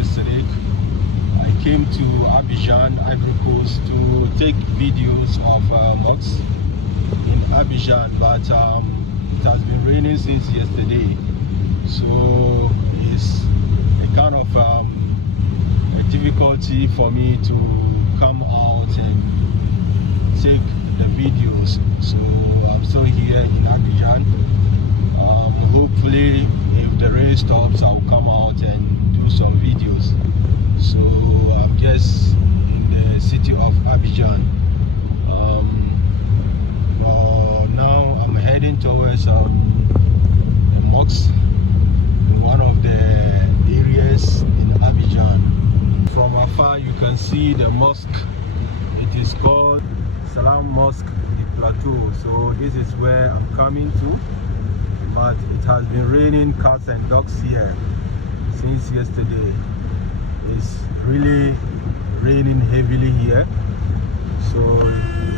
yesterday. I came to Abidjan, Ivory Coast, to take videos of mosques in Abidjan, but it has been raining since yesterday, so it's a kind of a difficulty for me to come out and take the videos. So I'm still here in Abidjan. Hopefully if the rain stops, I'll come out and do some videos. So I'm just in the city of Abidjan. Now I'm heading towards the mosque in one of the areas in Abidjan. From afar you can see the mosque. It is called Salam Mosque in Plateau. So this is where I'm coming to, but it has been raining cats and dogs here since yesterday. It's really raining heavily here, so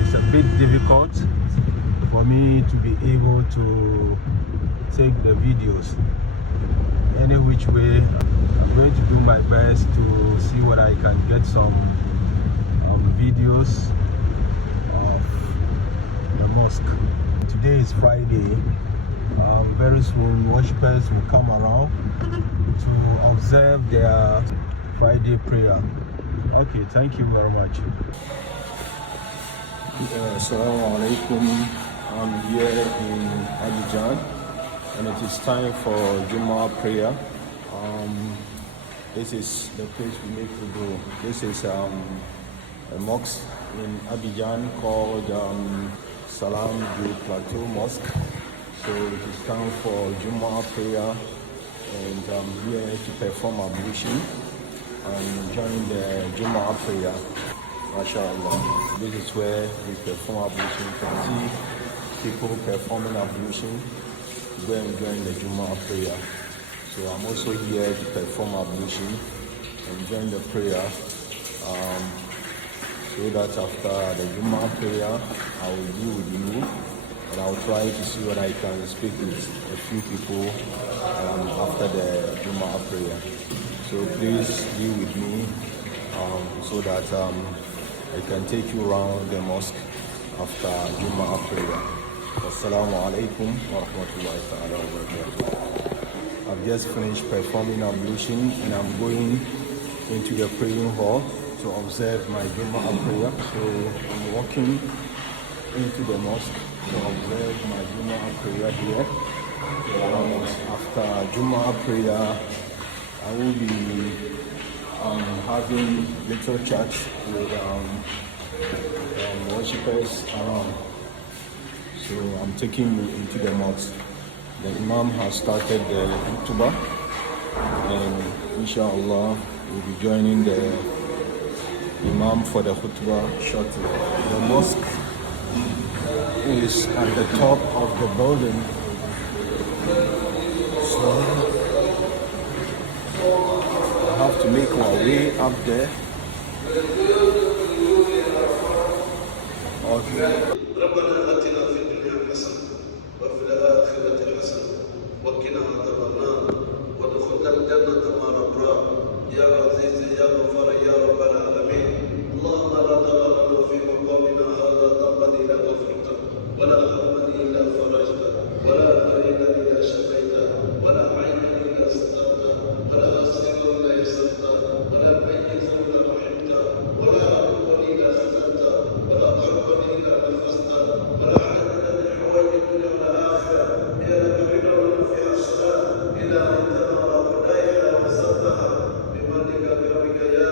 it's a bit difficult for me to be able to take the videos. Any which way, I'm going to do my best to see what I can get some videos of the mosque. Today is Friday. Very soon worshippers will come around to observe their Friday prayer. Okay, thank you very much. Assalamu alaikum. I'm here in Abidjan and it is time for Jummah prayer. This is the place we make to go. This is a mosque in Abidjan called Salam du Plateau Mosque. So it is time for Jummah prayer, and I'm here to perform ablution and join the Jummah prayer. MashaAllah. This is where we perform ablution. You can see people performing ablution, go and join the Jummah prayer. So I'm also here to perform ablution and join the prayer, so that after the Jummah prayer I will be with you, and I'll try to see what I can speak with a few people after the Jummah prayer. So please be with me so that I can take you around the mosque after Jummah prayer. Assalamu alaikum wa rahmatullahi ta'ala wa barakatuh. I've just finished performing ablution and I'm going into the praying hall to observe my Jummah prayer. So I'm walking into the mosque to observe my Jummah prayer here. After Jummah prayer, I will be having little chats with worshippers around. So I'm taking you into the mosque. The Imam has started the khutbah, and inshallah we'll be joining the Imam for the khutbah shortly. The mosque is at the top of the building, so I have to make my way up there. Okay. وقنا عذاب النار وادخلنا الجنة مع الأبرار يا عزيز يا غفار يا رب العالمين. اللهم لا تغفر في مقامنا هذا ذنبا إلا غفرته ولا هما إلا فرجته ولا مريضا إلا شفيته ولا عينا إلا سترته ولا أسيرا إلا يسرته ولا ميتا إلا رحمته ولا عدوا إلا فتنته ولا قربا إلا نفسته ولا حدا من حوائج الدنيا والآخرة يا لك إلى أن ترى ربنا إلى وسطها بمنك بربك يا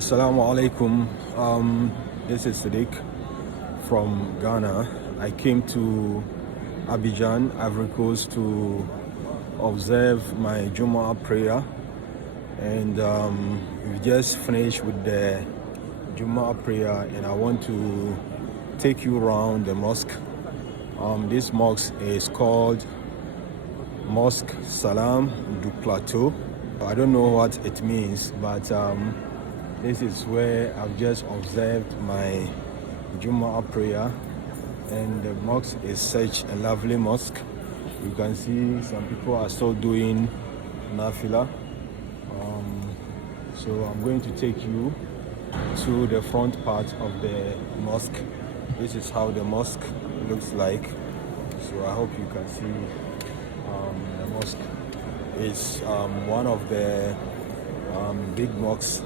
Assalamu alaikum. This is Sadiq from Ghana. I came to Abidjan, Ivory Coast, to observe my Jumu'ah prayer, and we just finished with the Jumu'ah prayer, and I want to take you around the mosque. This mosque is called Mosque Salam du Plateau. I don't know what it means, but this is where I've just observed my Jumu'ah prayer, and the mosque is such a lovely mosque. You can see some people are still doing nafila. So I'm going to take you to the front part of the mosque. This is how the mosque looks like. So I hope you can see the mosque. It's one of the big mosques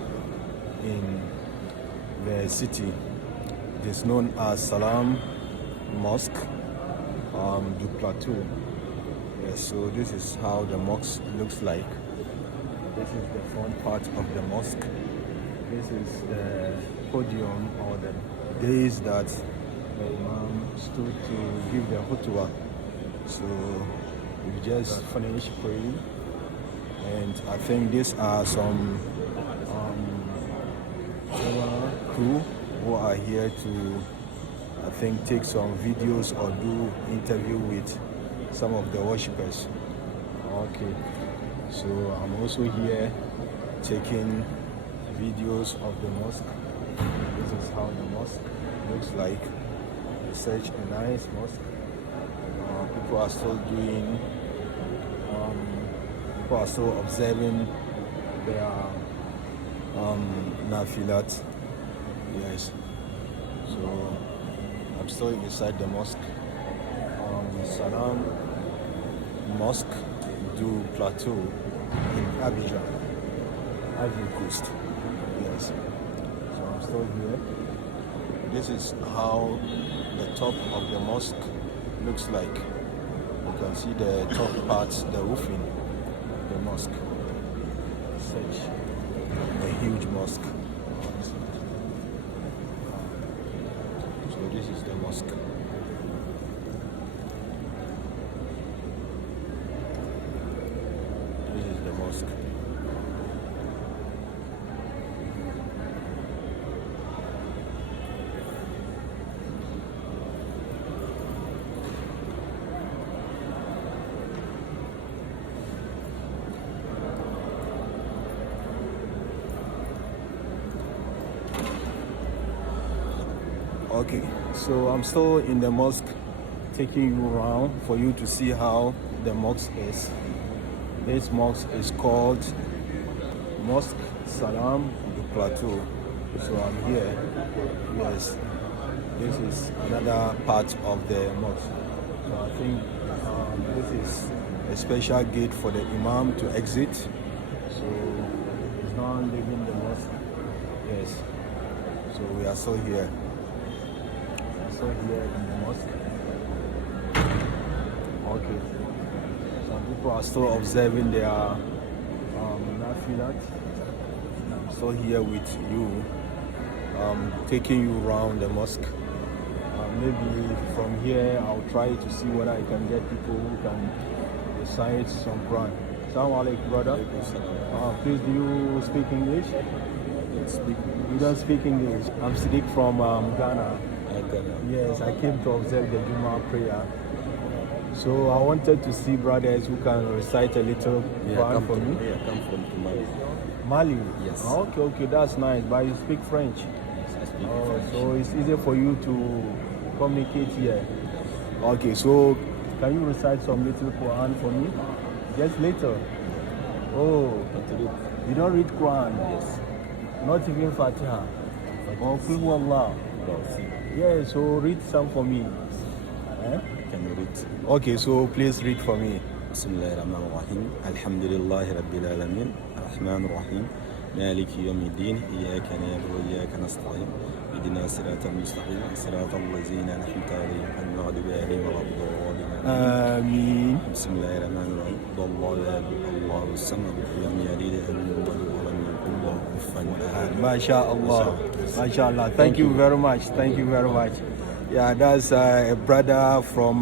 in the city. It is known as Salam Mosque du Plateau. Yes, so this is how the mosque looks like. This is the front part of the mosque. This is the podium, or the days that the Imam stood to give the khutbah. So we just finished praying, and I think these are some crew who are here to, I think, take some videos or do interview with some of the worshippers. Okay, so I'm also here taking videos of the mosque. This is how the mosque looks like. It's such a nice mosque. People are still doing, people are still observing their nafilat. Yes. So I'm still inside the mosque. Salam Mosque du Plateau in Abidjan, Ivory Coast. Yes. So I'm still here. This is how the top of the mosque looks like. You can see the top parts, the roofing of the mosque. Such a huge mosque. So this is the mosque. This is the mosque. Okay, so I'm still in the mosque, taking you around for you to see how the mosque is. This mosque is called Mosque Salam du Plateau. So I'm here. Yes, this is another part of the mosque. So I think this is a special gate for the Imam to exit. So he's not leaving the mosque. Yes, so we are still here. Here in the mosque. Okay. Some people are still observing their nafilat. I'm still here with you, taking you around the mosque. Maybe from here I'll try to see whether I can get people who can recite some Quran. Assalamu alaikum, brother. Please, do you speak English? You don't speak English. I'm Siddiq from Ghana. Yes, I came to observe the Juma prayer. So I wanted to see brothers who can recite a little Quran for me. I come from Mali. Mali? Yes. Okay, that's nice. But you speak French? Yes, I speak French. So it's easier for you to communicate here. Okay, so can you recite some little Quran for me? Just later. Oh, you don't read Quran? Yes. Not even Fatiha? Oh, Qul Huwallah. Yeah, so read some for me. Can you read? Okay, so please read for me. Bismillahirrahmanirrahim. Alhamdulillahi Rabbil Alamin. Ar-Rahmanir-Rahim. مالك يوم الدين إياك نعبد وإياك نستعين اهدنا الصراط المستقيم صراط الذين أنعمت عليهم غير المغضوب عليهم ولا الضالين آمين. بسم الله الرحمن الرحيم الله أحد الله الصمد لم يلد ولم يولد ولم يكن له كفوا أحد. MashaAllah. Thank you very much. Thank you very much. Yeah, that's a brother from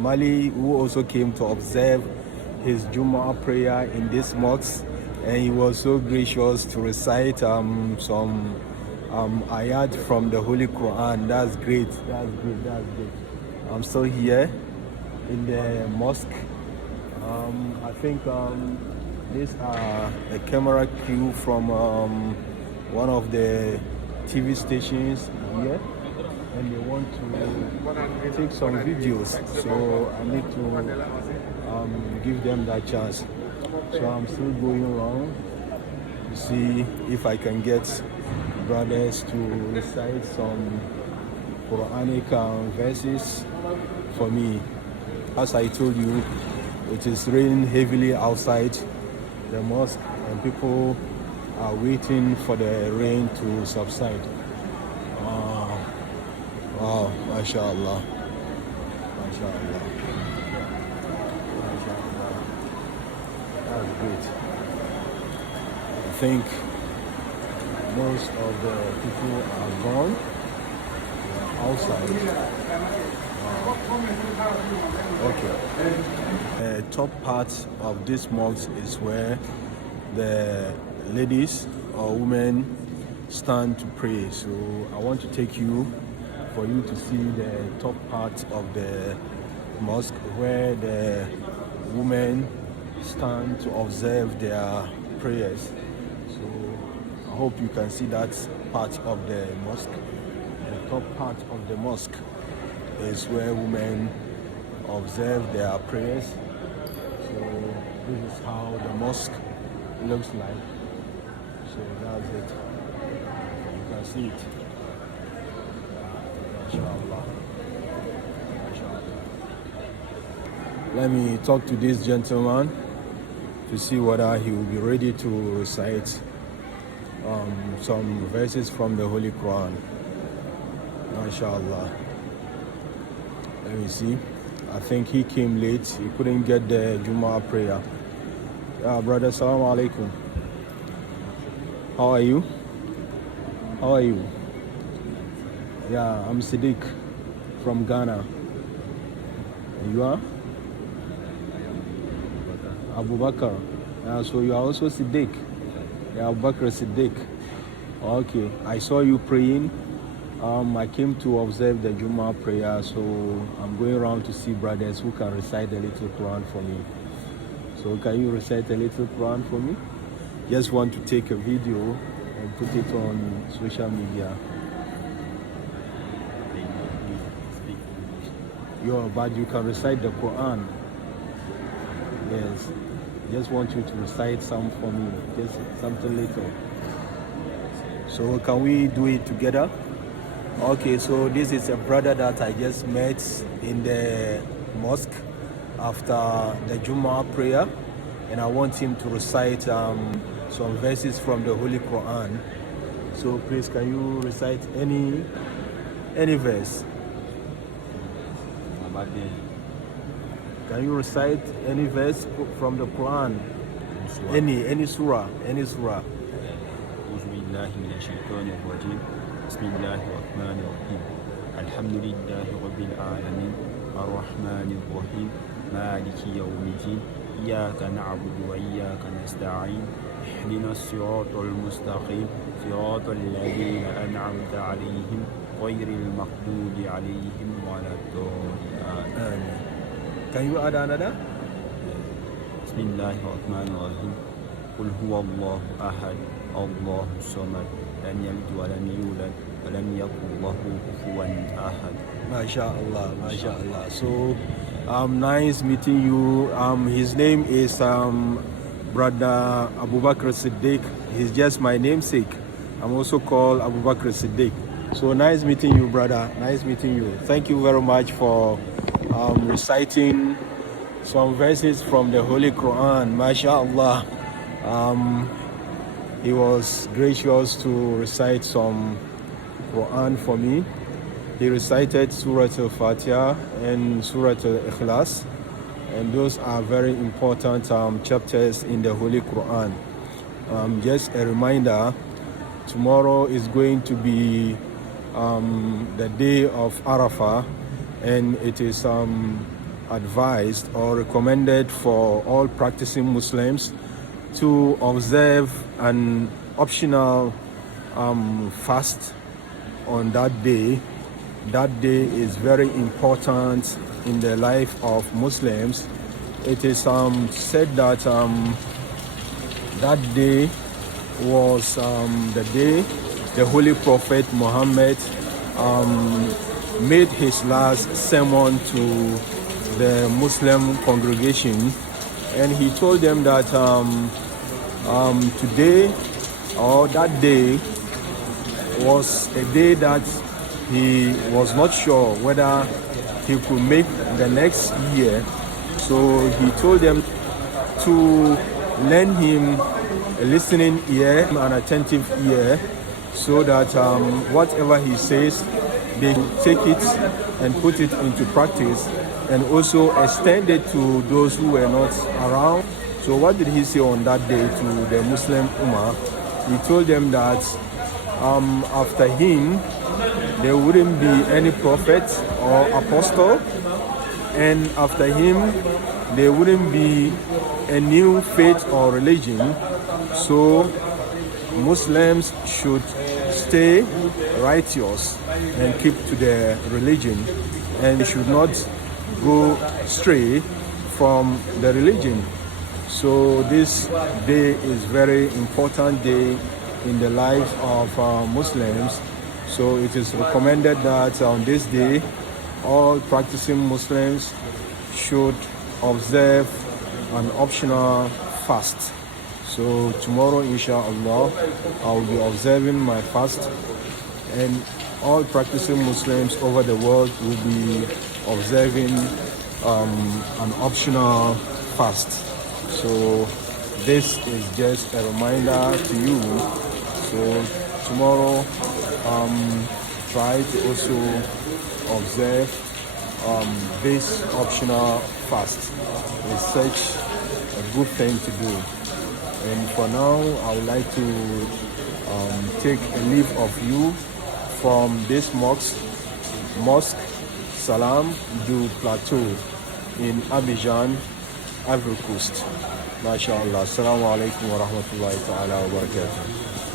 Mali who also came to observe his Jumu'ah prayer in this mosque, and he was so gracious to recite some ayat from the Holy Quran. That's great. I'm still here in the mosque. I think these are a camera crew from one of the TV stations here, and they want to take some videos, so I need to give them that chance. So I'm still going around to see if I can get brothers to recite some Quranic verses for me. As I told you, it is raining heavily outside the mosque, and people are waiting for the rain to subside. Wow, mashallah. MashaAllah. That's great. I think most of the people are gone. They are outside. Okay. The top part of this mosque is where the ladies or women stand to pray. So I want to take you for you to see the top part of the mosque where the women stand to observe their prayers. So I hope you can see that part of the mosque. The top part of the mosque is where women observe their prayers. So this is how the mosque looks like. So that's it. You can see it. Mashallah. Let me talk to this gentleman to see whether he will be ready to recite some verses from the Holy Quran. Mashallah. Let me see. I think he came late. He couldn't get the Jummah prayer. Yeah, brother, Salam alaikum. How are you? How are you? Yeah, I'm Siddiq from Ghana. You are? Abu Bakr. Yeah, so you are also Siddiq. Yeah, Abu Bakr Siddiq. Okay, I saw you praying. I came to observe the Jummah prayer, so I'm going around to see brothers who can recite a little Quran for me. So can you recite a little Quran for me? Just want to take a video and put it on social media. But you can recite the Quran. Yes. Just want you to recite some for me. Just something little. So can we do it together? Okay, so this is a brother that I just met in the mosque after the Jummah prayer, and I want him to recite some verses from the Holy Quran. So please, can you recite any verse? Can you recite any verse from the Quran? Any surah. بسم الله الرحمن الرحيم الحمد لله رب العالمين الرحمن الرحيم مالك يوم الدين إياك نعبد وإياك نستعين اهدنا الصراط المستقيم صراط الذين أنعمت عليهم غير المغضوب عليهم ولا الضالين. Can you add another? بسم الله الرحمن الرحيم قل هو الله أحد الله الصمد لم يلد ولم يولد ولم يكن له كفوا أحد. MashaAllah, MashaAllah. So nice meeting you. His name is Brother Abu Bakr Siddiq. He's just my namesake. I'm also called Abu Bakr Siddiq. So nice meeting you, brother. Nice meeting you. Thank you very much for reciting some verses from the Holy Quran. MashaAllah. He was gracious to recite some Quran for me. He recited Surah Al-Fatiha and Surah Al-Ikhlas, and those are very important chapters in the Holy Quran. Just a reminder, tomorrow is going to be the day of Arafah, and it is advised or recommended for all practicing Muslims to observe an optional fast on that day. That day is very important in the life of Muslims. It is said that that day was the day the Holy Prophet Muhammad made his last sermon to the Muslim congregation, and he told them that today or that day was a day that he was not sure whether he could make the next year. So he told them to lend him a listening ear, an attentive ear, so that whatever he says, they take it and put it into practice, and also extend it to those who were not around. So what did he say on that day to the Muslim Ummah? He told them that after him, there wouldn't be any prophet or apostle, and after him there wouldn't be a new faith or religion. So Muslims should stay righteous and keep to their religion, and should not go stray from the religion. So this day is very important day in the life of Muslims. So it is recommended that on this day all practicing Muslims should observe an optional fast. So tomorrow, inshallah, I will be observing my fast, and all practicing Muslims over the world will be observing an optional fast. So this is just a reminder to you. So tomorrow, try to also observe this optional fast. It's such a good thing to do. And for now, I would like to take a leave of you from this mosque, Salam du Plateau in Abidjan, Ivory Coast. MashaAllah. Assalamu alaikum wa rahmatullahi ta'ala wa barakatuh.